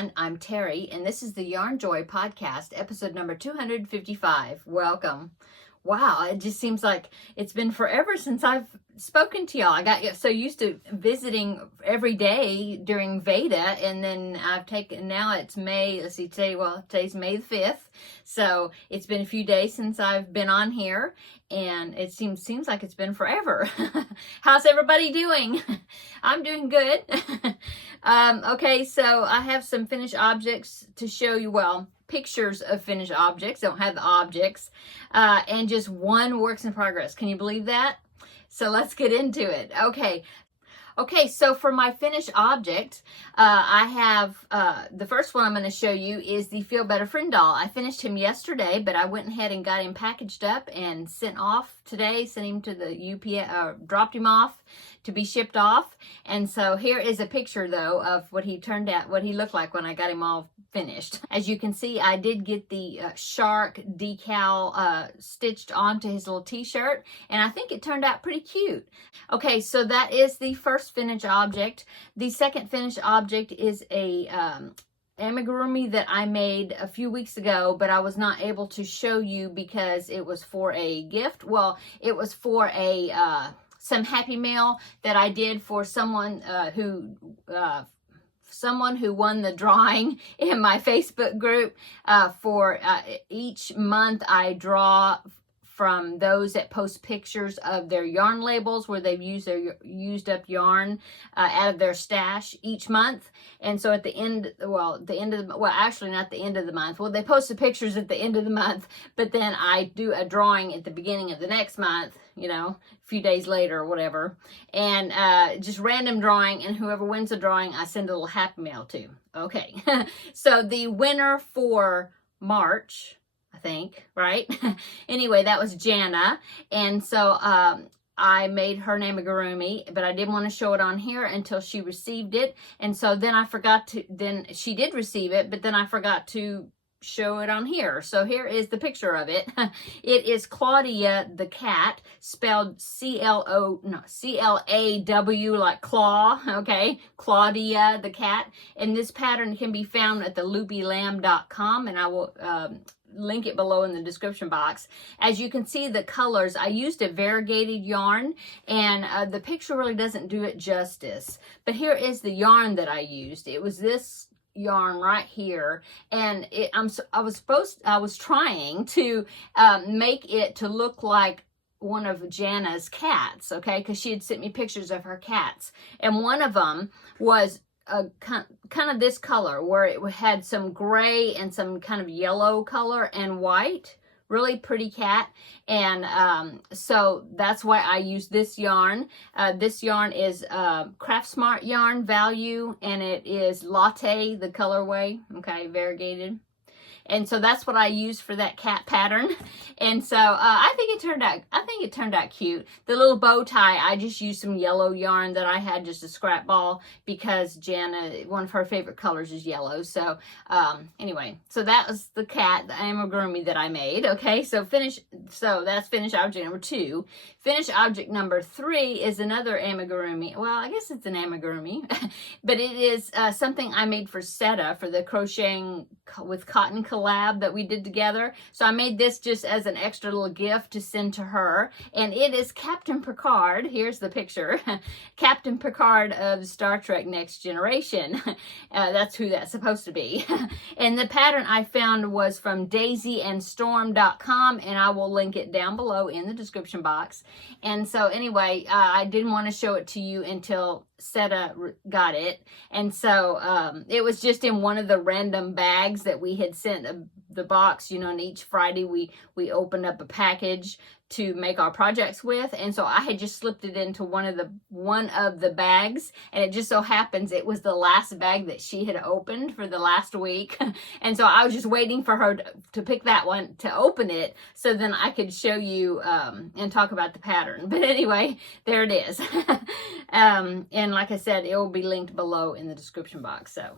everyone. I'm Terry, and this is the Yarn Joy podcast, episode number 255. Welcome. Wow, it just seems like it's been forever since I've spoken to y'all. I got so used to visiting every day during Veda, and then now it's May, let's see, today's May the 5th. So it's been a few days since I've been on here, and it seems like it's been forever. How's everybody doing? I'm doing good. Okay, so I have some finished objects to show you. Well, pictures of finished objects. Don't have the objects, and just one works in progress. Can you believe that? So let's get into it. Okay, so for my finished object, I have, the first one I'm going to show you is the Feel Better Friend doll. I finished him yesterday, but I went ahead and got him packaged up and sent off today, sent him to the UPS, dropped him off to be shipped off. And so here is a picture though of what he turned out, what he looked like when I got him all finished. As you can see, I did get the shark decal stitched onto his little t-shirt, and I think it turned out pretty cute. Okay, so that is the first finished object. The second finished object is a amigurumi that I made a few weeks ago, but I was not able to show you because it was for a gift. Well, it was for a some Happy Mail that I did for someone who won the drawing in my Facebook group. For each month I draw from those that post pictures of their yarn labels where they've used their used up yarn out of their stash each month. And so at the end, actually not the end of the month. Well, they post the pictures at the end of the month, but then I do a drawing at the beginning of the next month, you know, a few days later or whatever. And just random drawing, and whoever wins the drawing, I send a little Happy Mail to. Okay, so the winner for March, I think, right? Anyway, that was Jana. And so I made her an amigurumi, but I didn't want to show it on here until she received it. And so then then she did receive it, but then I forgot to show it on here. So here is the picture of it. It is Claudia the cat, spelled C-L-A-W like claw, okay? Claudia the cat. And this pattern can be found at theloopylamb.com, and I will link it below in the description box. As you can see, the colors, I used a variegated yarn, and the picture really doesn't do it justice. But here is the yarn that I used. It was this yarn right here, and I was trying to make it to look like one of Jana's cats, okay, because she had sent me pictures of her cats, and one of them was kind of this color where it had some gray and some kind of yellow color and white. Really pretty cat. And so that's why I use this yarn. This yarn is Craft Smart yarn value, and it is Latte, the colorway, okay, variegated. And so that's what I used for that cat pattern. And so I think it turned out cute. The little bow tie, I just used some yellow yarn that I had, just a scrap ball, because Jana, one of her favorite colors is yellow. So anyway, so that was the cat, the amigurumi that I made. Okay, so that's finished object number 2. Finished object number 3 is another amigurumi. Well, I guess it's an amigurumi, but it is something I made for Seta for the Crocheting with Cotton collab that we did together. So I made this just as an extra little gift to send to her, and it is Captain Picard. Here's the picture. Captain Picard of Star Trek Next Generation. That's who that's supposed to be. And the pattern I found was from daisyandstorm.com, and I will link it down below in the description box. And so anyway, I didn't want to show it to you until Seta got it, and so it was just in one of the random bags that we had sent the box, you know, and each Friday we opened up a package to make our projects with, and so I had just slipped it into one of the bags, and it just so happens it was the last bag that she had opened for the last week. And so I was just waiting for her to pick that one to open it, so then I could show you and talk about the pattern. But anyway, there it is. And like I said, it will be linked below in the description box. So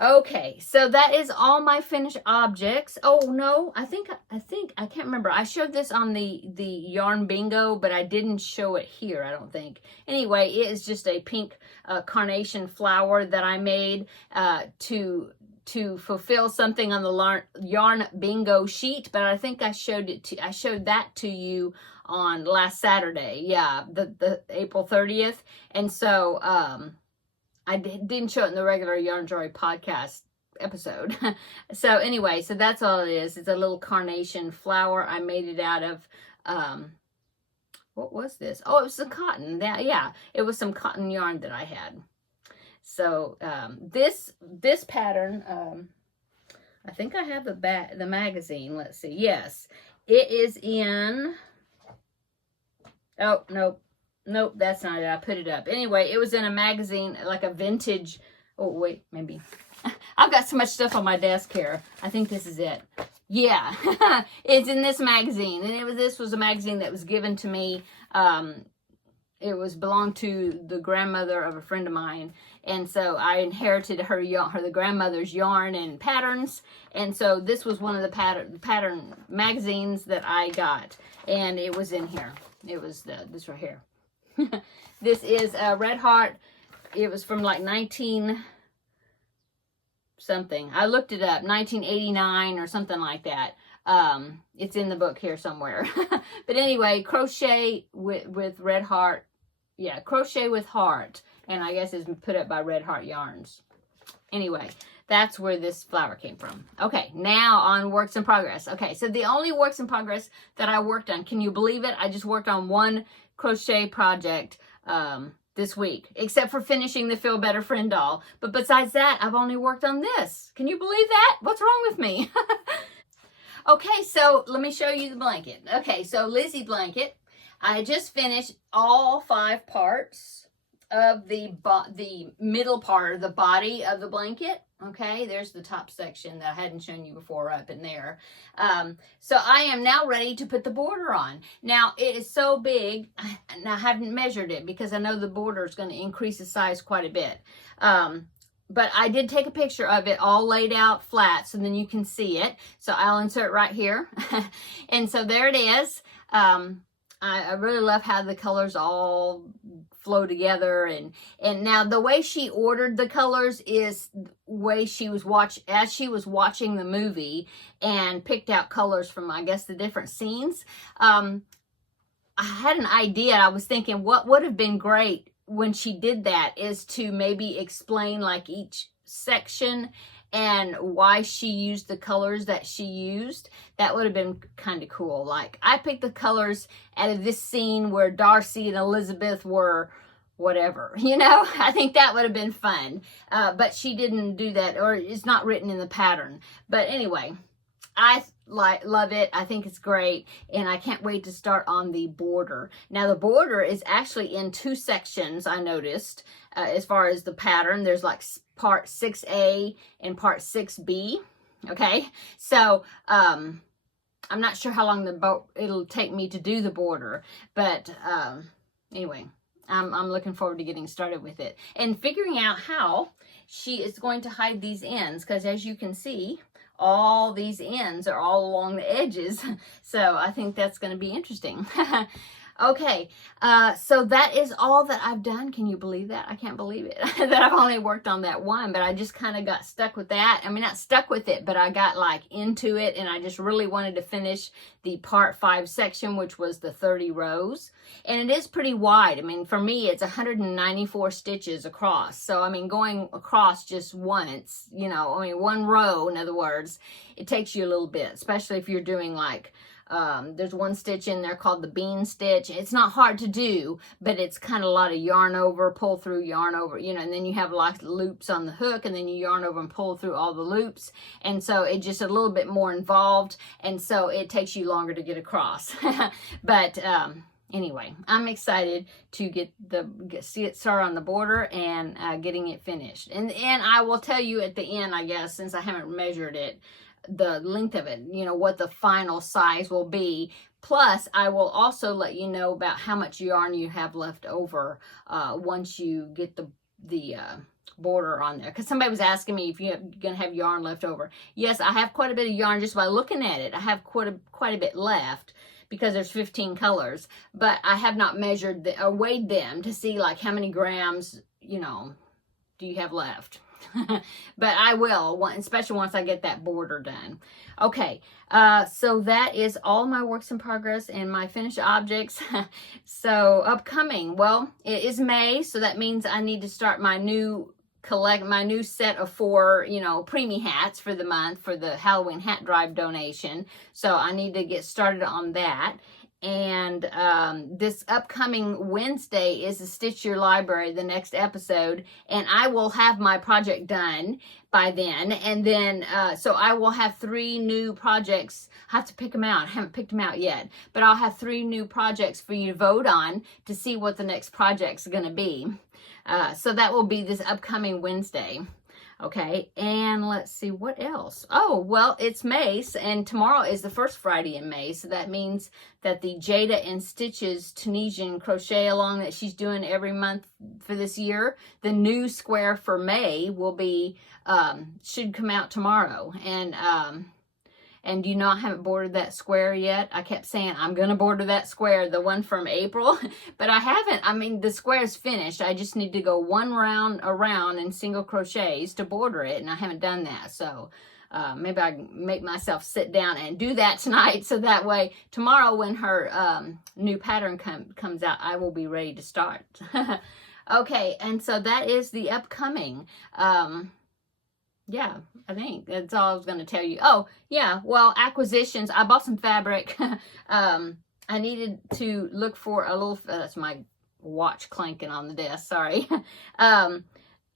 Okay, so that is all my finished objects. Oh no, I think I can't remember. I showed this on the yarn bingo, but I didn't show it here, I don't think. Anyway, it is just a pink carnation flower that I made to to fulfill something on the yarn bingo sheet, but I think I showed that to you on last Saturday. Yeah, the April 30th. And so I didn't show it in the regular Yarn Joy podcast episode. So anyway, so that's all it is. It's a little carnation flower. I made it out of what was this? Oh, it was some cotton. Yeah, it was some cotton yarn that I had. So this pattern, I think I have the magazine. Let's see. Yes, it is in. Oh, nope, that's not it. I put it up. Anyway, it was in a magazine, like a vintage. Oh, wait, maybe. I've got so much stuff on my desk here. I think this is it. Yeah, it's in this magazine. And this was a magazine that was given to me. It belonged to the grandmother of a friend of mine. And so I inherited the grandmother's yarn and patterns. And so this was one of the pattern magazines that I got. And it was in here. It was this right here. This is Red Heart. It was from like 19 something. I looked it up, 1989 or something like that. It's in the book here somewhere. But anyway, crochet with Red Heart. Yeah, crochet with heart. And I guess it's put up by Red Heart Yarns. Anyway, that's where this flower came from. Okay, now on works in progress. Okay, so the only works in progress that I worked on, can you believe it? I just worked on one crochet project this week, except for finishing the Feel Better Friend doll. But besides that, I've only worked on this. Can you believe that? What's wrong with me? Okay, so let me show you the blanket. Okay, so Lizzie blanket. I just finished all 5 parts of the middle part, or the body of the blanket. Okay, there's the top section that I hadn't shown you before up in there. So I am now ready to put the border on. Now, it is so big, and I haven't measured it because I know the border is going to increase the size quite a bit. But I did take a picture of it all laid out flat so then you can see it. So I'll insert right here. And so there it is. I really love how the colors all flow together, and now the way she ordered the colors is the way she was as she was watching the movie and picked out colors from, I guess, the different scenes. I had an idea. I was thinking what would have been great when she did that is to maybe explain like each section and why she used the colors that she used. That would have been kind of cool. Like, I picked the colors out of this scene where Darcy and Elizabeth were whatever, you know. I think that would have been fun. But she didn't do that, or it's not written in the pattern. But anyway, I love it. I think it's great, and I can't wait to start on the border. Now, the border is actually in 2 sections, I noticed, as far as the pattern. There's like part 6A and part 6B. Okay, so I'm not sure how long it'll take me to do the border, but anyway, I'm looking forward to getting started with it and figuring out how she is going to hide these ends, because as you can see, all these ends are all along the edges. So I think that's going to be interesting. Okay, so that is all that I've done. Can you believe that? I can't believe it that I've only worked on that one, but I just kind of got stuck with that. I mean, not stuck with it, but I got like into it, and I just really wanted to finish the part 5 section, which was the 30 rows. And it is pretty wide. I mean, for me, it's 194 stitches across. So, I mean, going across just once, you know, I mean, one row, in other words, it takes you a little bit, especially if you're doing like, there's one stitch in there called the bean stitch. It's not hard to do, but it's kind of a lot of yarn over, pull through, yarn over, you know, and then you have like loops on the hook, and then you yarn over and pull through all the loops. And so it's just a little bit more involved, and so it takes you longer to get across. But anyway, I'm excited to see it start on the border and getting it finished. And I will tell you at the end, I guess, since I haven't measured it, the length of it, you know, what the final size will be. Plus, I will also let you know about how much yarn you have left over once you get the border on there. Because somebody was asking me if you're going to have yarn left over. Yes, I have quite a bit of yarn just by looking at it. I have quite a bit left because there's 15 colors. But I have not measured or weighed them to see like how many grams, you know, do you have left. But I will, especially once I get that border done. Okay, so that is all my works in progress and my finished objects. So upcoming, well, it is May, so that means I need to start my new set of 4, preemie hats for the month for the Halloween hat drive donation. So I need to get started on that. And this upcoming Wednesday is the Stitch Your Library, the next episode, and I will have my project done by then. And then so I will have 3 new projects. I have to pick them out. I haven't picked them out yet, but I'll have 3 new projects for you to vote on to see what the next project's going to be. So that will be this upcoming Wednesday. Okay, and let's see what else. Oh, well, it's May, and tomorrow is the first Friday in May, so that means that the Jada and Stitches Tunisian crochet along that she's doing every month for this year, the new square for May will be, should come out tomorrow. And you know, I haven't bordered that square yet. I kept saying I'm going to border that square, the one from April, but I haven't. I mean, the square is finished. I just need to go 1 round around in single crochets to border it, and I haven't done that. So maybe I can make myself sit down and do that tonight, so that way tomorrow when her new pattern comes out, I will be ready to start. Okay, and so that is the upcoming. Yeah, I think that's all I was going to tell you. Oh, yeah, well, acquisitions. I bought some fabric. I needed to look for a little, that's my watch clanking on the desk, sorry. I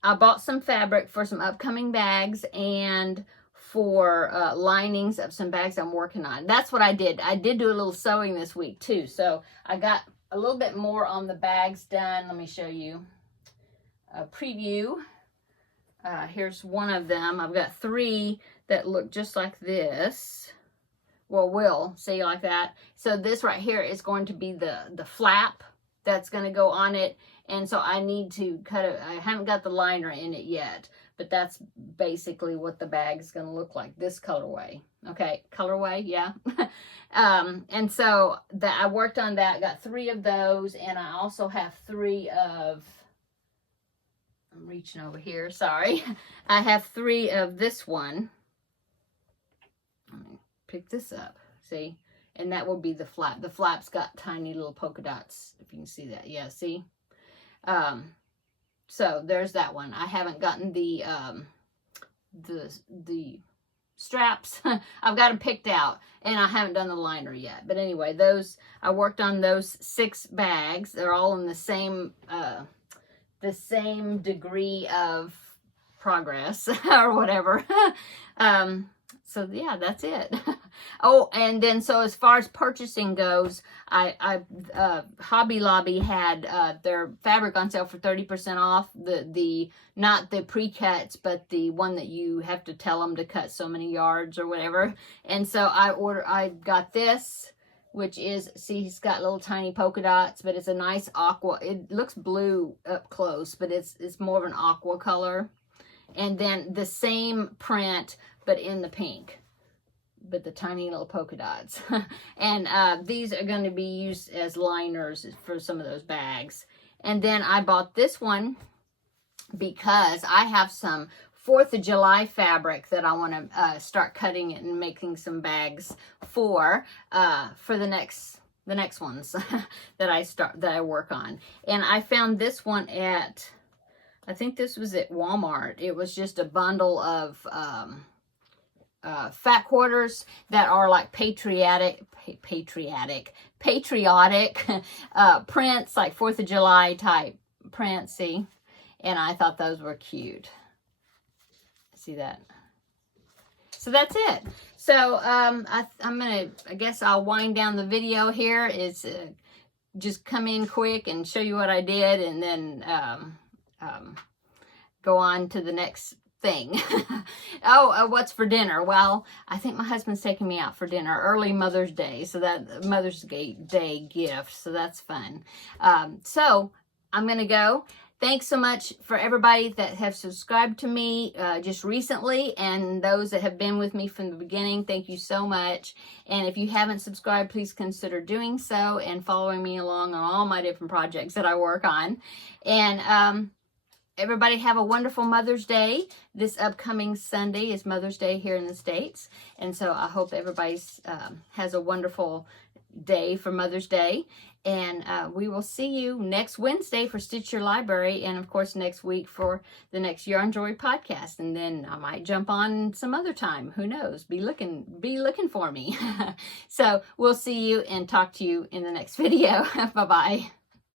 bought some fabric for some upcoming bags and for linings of some bags I'm working on. That's what I did. I did do a little sewing this week, too. So I got a little bit more on the bags done. Let me show you a preview. Here's one of them. I've got 3 that look just like this. Well, will see like that. So this right here is going to be the flap that's going to go on it. And so I need to cut it. I haven't got the liner in it yet, but that's basically what the bag is going to look like. This colorway. Okay, colorway, yeah. And so I worked on that. Got 3 of those, and I also have 3 of. I'm reaching over here, sorry. I have 3 of this one. Let me pick this up, see? And that will be the flap. The flap's got tiny little polka dots, if you can see that. Yeah, see? So there's that one. I haven't gotten the straps. I've got them picked out, and I haven't done the liner yet. But anyway, those, I worked on those 6 bags. They're all in the same degree of progress or whatever. So yeah, that's it. Oh, and then so as far as purchasing goes, Hobby Lobby had their fabric on sale for 30% off. The not the pre-cuts, but the one that you have to tell them to cut so many yards or whatever. And so I got this, which is, see, he's got little tiny polka dots, but it's a nice aqua. It looks blue up close, but it's more of an aqua color. And then the same print, but in the pink, but the tiny little polka dots. And these are going to be used as liners for some of those bags. And then I bought this one because I have some 4th of July fabric that I want to start cutting it and making some bags for the next ones that I work on. And I found this one at, I think this was at Walmart. It was just a bundle of fat quarters that are like patriotic prints, like 4th of July type prints, see? And I thought those were cute. See that? So that's it. So I guess I'll wind down the video here. It's just come in quick and show you what I did, and then go on to the next thing. Oh, what's for dinner? Well, I think my husband's taking me out for dinner early Mother's Day, so that Mother's Day gift, so that's fun. So I'm gonna go. Thanks so much for everybody that have subscribed to me just recently, and those that have been with me from the beginning. Thank you so much. And if you haven't subscribed, please consider doing so and following me along on all my different projects that I work on. And everybody have a wonderful Mother's Day. This upcoming Sunday is Mother's Day here in the States. And so I hope everybody has a wonderful day for Mother's Day. And we will see you next Wednesday for Stitch Your Library, and of course next week for the next Yarn Joy podcast. And then I might jump on some other time. Who knows? Be looking for me. So we'll see you and talk to you in the next video. Bye-bye.